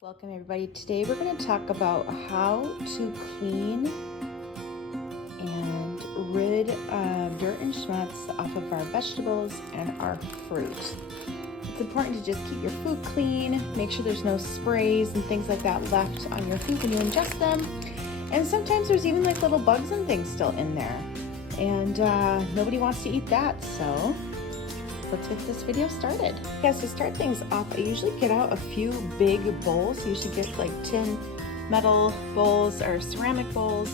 Welcome everybody. Today we're going to talk about how to clean and rid of dirt and schmutz off of our vegetables and our fruit. It's important to just keep your food clean, make sure there's no sprays and things like that left on your food when you ingest them. And sometimes there's even like little bugs and things still in there. And nobody wants to eat that, so let's get this video started. Guys, to start things off, I usually get out a few big bowls. I usually get like tin, metal bowls or ceramic bowls.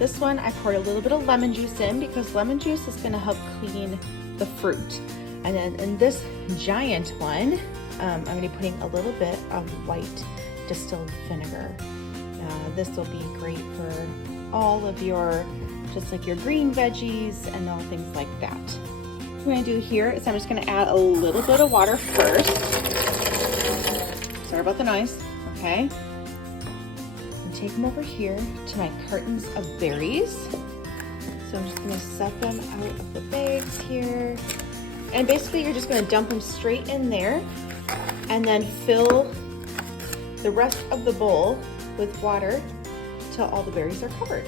This one, I poured a little bit of lemon juice in because lemon juice is gonna help clean the fruit. And then in this giant one, I'm gonna be putting a little bit of white distilled vinegar. This will be great for all of your, just like your green veggies and all things like that. What I'm going to do here is I'm just going to add a little bit of water first. Sorry about the noise. Okay. And take them over here to my cartons of berries. So I'm just going to set them out of the bags here. And basically you're just going to dump them straight in there and then fill the rest of the bowl with water till all the berries are covered.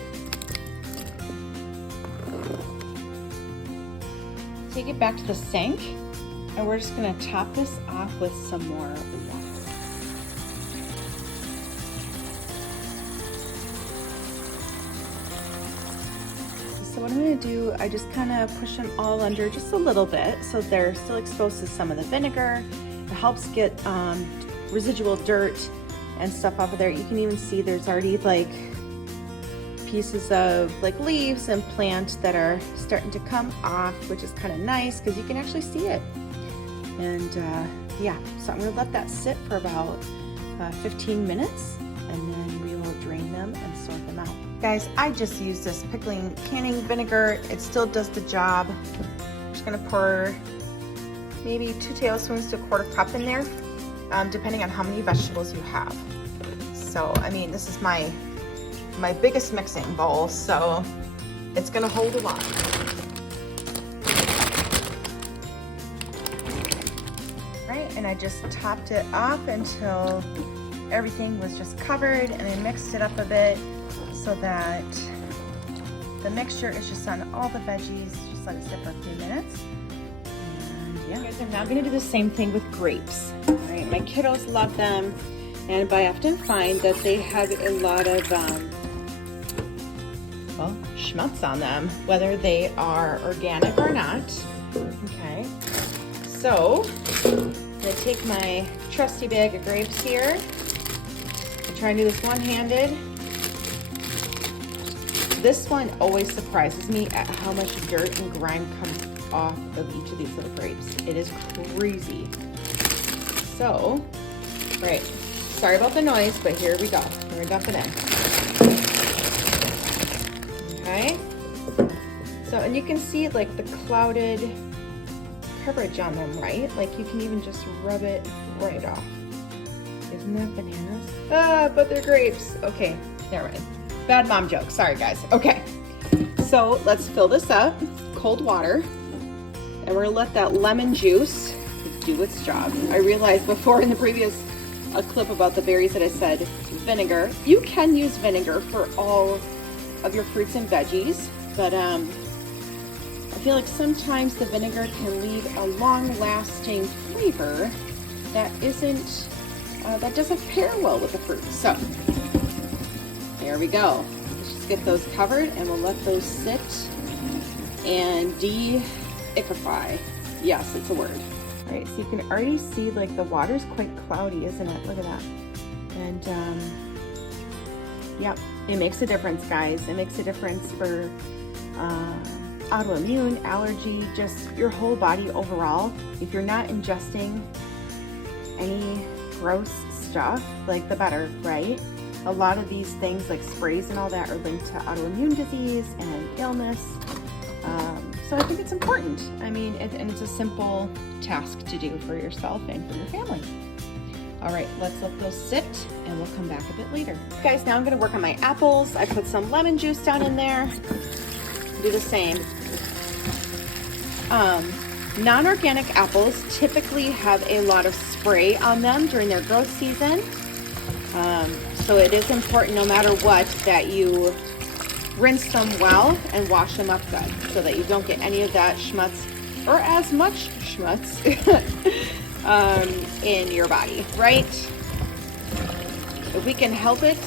Take it back to the sink, and we're just going to top this off with some more water. So what I'm going to do, I just kind of push them all under just a little bit so they're still exposed to some of the vinegar. It helps get residual dirt and stuff off of there. You can even see there's already like pieces of like leaves and plants that are starting to come off, which is kind of nice because you can actually see it. And yeah, so I'm gonna let that sit for about 15 minutes and then we will drain them and sort them out. Guys, I just used this pickling canning vinegar. It still does the job. I'm just gonna pour maybe 2 tablespoons to a 1/4 cup in there, depending on how many vegetables you have. So, I mean, this is my biggest mixing bowl, so it's gonna hold a lot. Right, and I just topped it off until everything was just covered, and I mixed it up a bit so that the mixture is just on all the veggies. Just let it sit for a few minutes. And yeah, guys, I'm now gonna do the same thing with grapes. All right, my kiddos love them, and I often find that they have a lot of well, schmutz on them, whether they are organic or not. Okay, so I'm gonna take my trusty bag of grapes here. I try and do this one-handed. This one always surprises me at how much dirt and grime comes off of each of these little grapes. It is crazy. So, right, sorry about the noise, but here we go. We're gonna dump it in. Okay, so, and you can see like the clouded coverage on them, right? Like you can even just rub it right off. Isn't that bananas? Ah, but they're grapes. Okay, never mind. Bad mom joke, sorry guys. Okay, so let's fill this up, cold water, and we're gonna let that lemon juice do its job. I realized before in the previous clip about the berries that I said vinegar. You can use vinegar for all of your fruits and veggies, but I feel like sometimes the vinegar can leave a long-lasting flavor that isn't that doesn't pair well with the fruit. So there we go. Let's just get those covered and we'll let those sit and de-ickify. Yes, it's a word. All right, so you can already see like the water's quite cloudy, isn't it? Look at that. And yeah, it makes a difference, guys. It makes a difference for autoimmune, allergy, just your whole body overall. If you're not ingesting any gross stuff, like the better, right? A lot of these things like sprays and all that are linked to autoimmune disease and illness. So I think it's important. I mean, and it's a simple task to do for yourself and for your family. All right, let's let those sit and we'll come back a bit later. Guys, now I'm gonna work on my apples. I put some lemon juice down in there. Do the same. Non-organic apples typically have a lot of spray on them during their growth season. So it is important, no matter what, that you rinse them well and wash them up good so that you don't get any of that schmutz or as much schmutz in your body, right? If we can help it,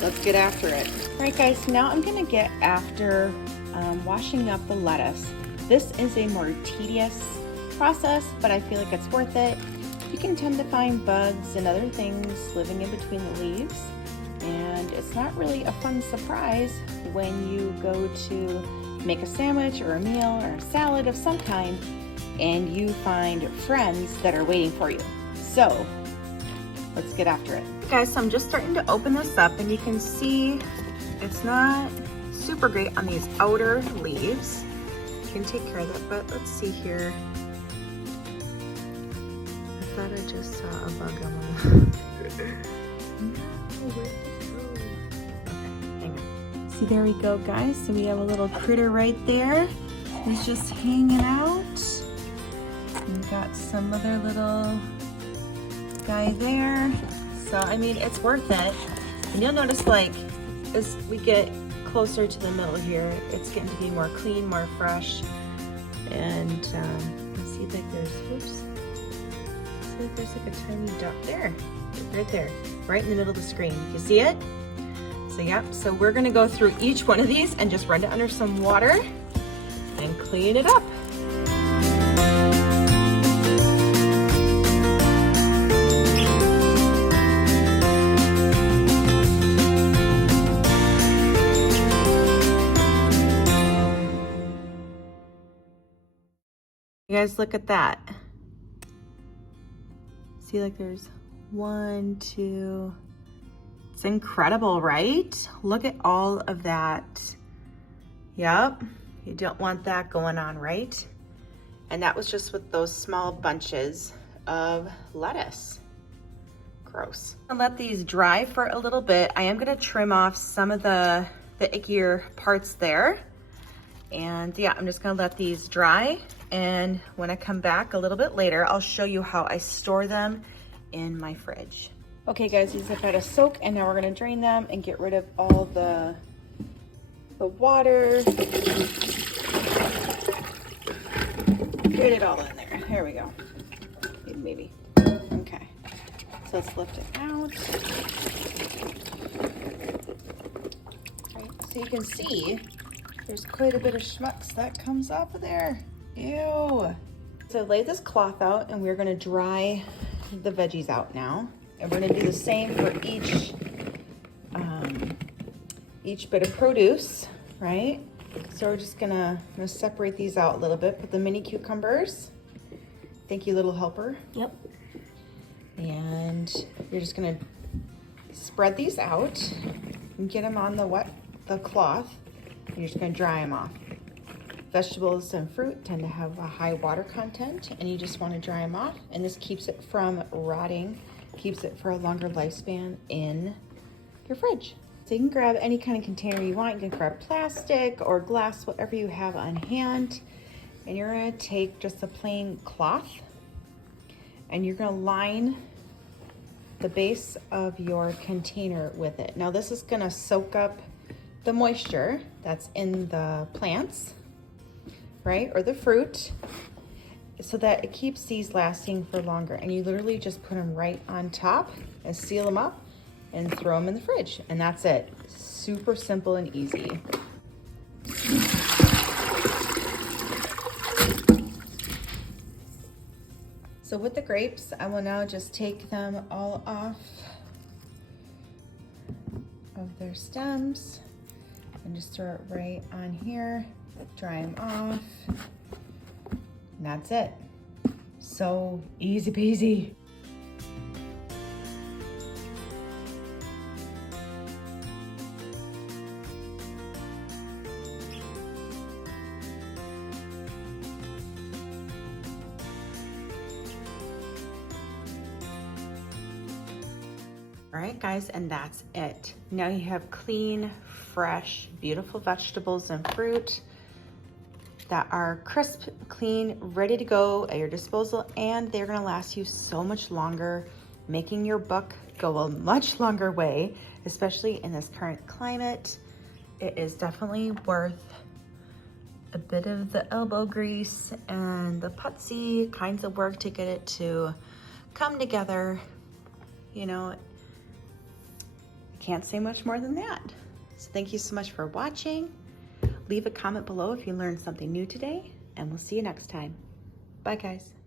let's get after it. All right, guys, so now I'm gonna get after washing up the lettuce. This is a more tedious process, but I feel like it's worth it. You can tend to find bugs and other things living in between the leaves, and it's not really a fun surprise when you go to make a sandwich or a meal or a salad of some kind and you find friends that are waiting for you. So let's get after it. Guys, so I'm just starting to open this up and you can see it's not super great on these outer leaves. You can take care of that, but let's see here. I thought I just saw a bug on one. See, there we go, guys. So we have a little critter right there. He's just hanging out. We've got some other little guy there. So, I mean, it's worth it. And you'll notice, like, as we get closer to the middle here, it's getting to be more clean, more fresh. And you see, like, there's like a tiny duck there, right there, right in the middle of the screen. You see it? So yeah, so we're gonna go through each one of these and just run it under some water and clean it up. You guys, look at that. See, like there's 1, 2, it's incredible, right? Look at all of that. Yep, you don't want that going on, right? And that was just with those small bunches of lettuce. Gross. I'll let these dry for a little bit. I am gonna trim off some of the ickier parts there. And yeah, I'm just gonna let these dry. And when I come back a little bit later, I'll show you how I store them in my fridge. Okay guys, these have had a soak and now we're gonna drain them and get rid of all the water. Get it all in there. Here we go. Maybe. Okay. So let's lift it out. Right, so you can see there's quite a bit of schmutz that comes off of there. Ew. So I laid this cloth out and we're gonna dry the veggies out now. And we're gonna do the same for each bit of produce, right? So we're just gonna separate these out a little bit. Put the mini cucumbers. Thank you, little helper. Yep. And you're just gonna spread these out and get them on the cloth. And you're just gonna dry them off. Vegetables and fruit tend to have a high water content and you just wanna dry them off. And this keeps it from rotting, keeps it for a longer lifespan in your fridge. So you can grab any kind of container you want. You can grab plastic or glass, whatever you have on hand. And you're gonna take just a plain cloth and you're gonna line the base of your container with it. Now this is gonna soak up the moisture that's in the plants, right? Or the fruit, so that it keeps these lasting for longer. And you literally just put them right on top and seal them up and throw them in the fridge. And that's it. Super simple and easy. So with the grapes, I will now just take them all off of their stems and just throw it right on here, dry them off, and that's it. So easy peasy. All right, guys, and that's it. Now you have clean, fresh, beautiful vegetables and fruit that are crisp, clean, ready to go at your disposal, and they're gonna last you so much longer, making your buck go a much longer way, especially in this current climate. It is definitely worth a bit of the elbow grease and the putsy kinds of work to get it to come together. You know, can't say much more than that. So thank you so much for watching. Leave a comment below if you learned something new today, and we'll see you next time. Bye, guys.